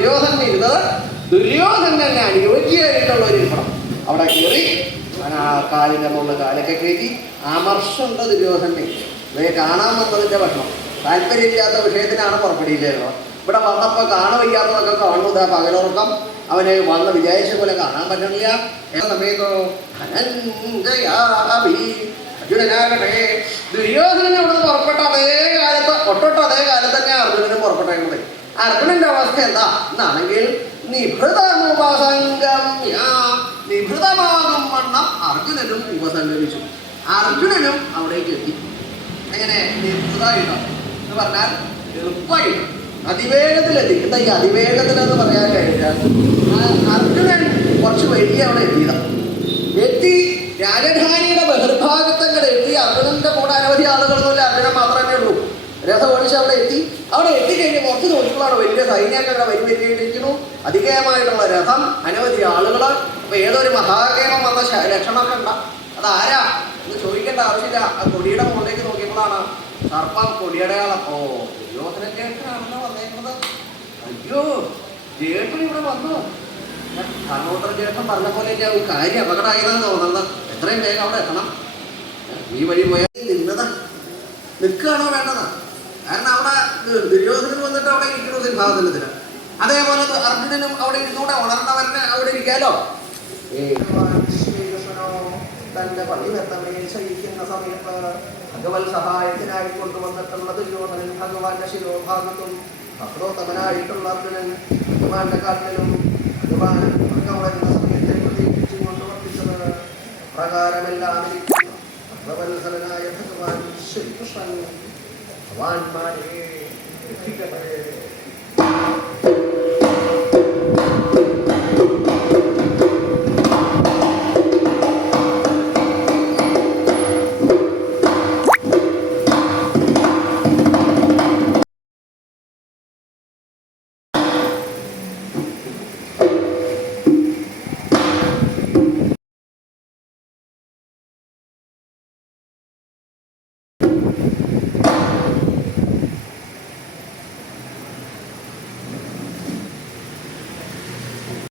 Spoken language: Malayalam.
ദുര്യോധനൻ ഇരുന്നത്. ദുര്യോധനന് അനുയോജ്യമായിട്ടുള്ള ഒരു ഇരിക്കണം. അവിടെ കയറി ആ കാലിൻ്റെ മുകളിൽ കാലൊക്കെ കയറ്റി. അമർഷമുണ്ട് ദുര്യോധനെ. ഇവയെ കാണാൻ വന്നതിൻ്റെ ഭക്ഷണം. താല്പര്യമില്ലാത്ത വിഷയത്തിനാണ് പുറപ്പെടിയില്ലായിരുന്നത്. ഇവിടെ വന്നപ്പോൾ കാണുവയ്യാത്തതൊക്കെ കാണുന്നത് പകലുറക്കം. അവന് വന്ന് വിചാരിച്ച പോലെ കാണാൻ പറ്റണില്ല. ഏത് സമയത്തോ അർജുനനാകട്ടെ ദുര്യോധനൻ അവിടുന്ന് പുറപ്പെട്ട അതേ കാലത്ത് അതേ കാലത്ത് തന്നെ അർജുനനും പുറപ്പെട്ടേക്കുന്നത്. അർജുനന്റെ അവസ്ഥ എന്താ എന്നാണെങ്കിൽ നിഭൃതമാകും വണ്ണം അർജുനനും ഉപസംഗമിച്ചു. അർജുനനും അവിടേക്ക് എത്തി. എങ്ങനെ നിഭൃതമായിട്ടോ എന്ന് പറഞ്ഞാൽ എളുപ്പമായിട്ട് അതിവേഗത്തിലെത്തി. എന്താ ഈ അതിവേഗത്തിലെന്ന് പറയാൻ കഴിഞ്ഞാൽ അർജുനൻ കുറച്ച് വൈകി അവിടെ എത്തി. രാജധാനിയുടെ ബഹിർഭാഗത്തങ്ങനെ എത്തി. അർജുനന്റെ കൂടെ അനവധി ആളുകളൊന്നുമില്ല, അർജുനൻ മാത്രമേ ഉള്ളൂ. രഥം ഓടിച്ച് അവിടെ എത്തിക്കഴിഞ്ഞ് കുറച്ച് നോക്കിയപ്പോഴാണ് വലിയ സൈന്യമൊക്കെ വരിവരിയിരിക്കുന്നു. അധികമായിട്ടുള്ള രഥം, അനവധി ആളുകൾ. അപ്പൊ ഏതൊരു മഹാകേമം വന്ന ലക്ഷണമൊക്കെ ഉണ്ടാ. അതാരാ എന്ന് ചോദിക്കേണ്ട ആവശ്യമില്ല. ആ കൊടിയുടെ മുകളിലേക്ക് നോക്കിയപ്പോഴാണ് സർപ്പം കൊടിയടയാളം. ഓ, ദുര്യോധനൻ ജേഷ്ഠനാണെന്ന് വന്നേക്കുന്നത്. അയ്യോ, ജേഷ്ഠൻ ഇവിടെ വന്നു. ധർമ്മപുത്ര ജേഷ്ഠൻ പറഞ്ഞ പോലെ കാര്യം അപകടമായതാണ് തോന്നുന്നത്. എത്രയും വേഗം അവിടെ എത്തണം. ഈ വഴി പോയാൽ നിൽക്കുകയാണോ വേണ്ടത്? കാരണം അവിടെ ദുര്യോധനൻ വന്നിട്ട് അവിടെ ഇരിക്കണു സിംഹാസനത്തിന്. അതേപോലെ അർജുനനും അവിടെ ഇരുന്നൂടെ ഉണർന്നവരനെ അവിടെ ഇരിക്കാലോ. ശ്രീകൃഷ്ണനോ തന്റെ പള്ളിവെത്തമേ ശയിക്കുന്ന സമയത്ത് ഭഗവത് സഹായത്തിനായി കൊണ്ടുവന്നിട്ടുള്ള ദുര്യോധനൻ ഭഗവാന്റെ ശിരോഭാഗത്തും ഭക്തോത്തമനായിട്ടുള്ള അർജുനൻ ഭഗവാന്റെ കാട്ടിലും ഭഗവാൻ വരുന്ന സമയത്തെ പ്രതീക്ഷിച്ചു കൊണ്ടുവർത്തിച്ചത് പ്രകാരമെല്ലാം ഭഗവത്സലനായ ഭഗവാൻ ശ്രീകൃഷ്ണൻ ഭഗവാന്മാരെ രക്ഷിക്കട്ടെ.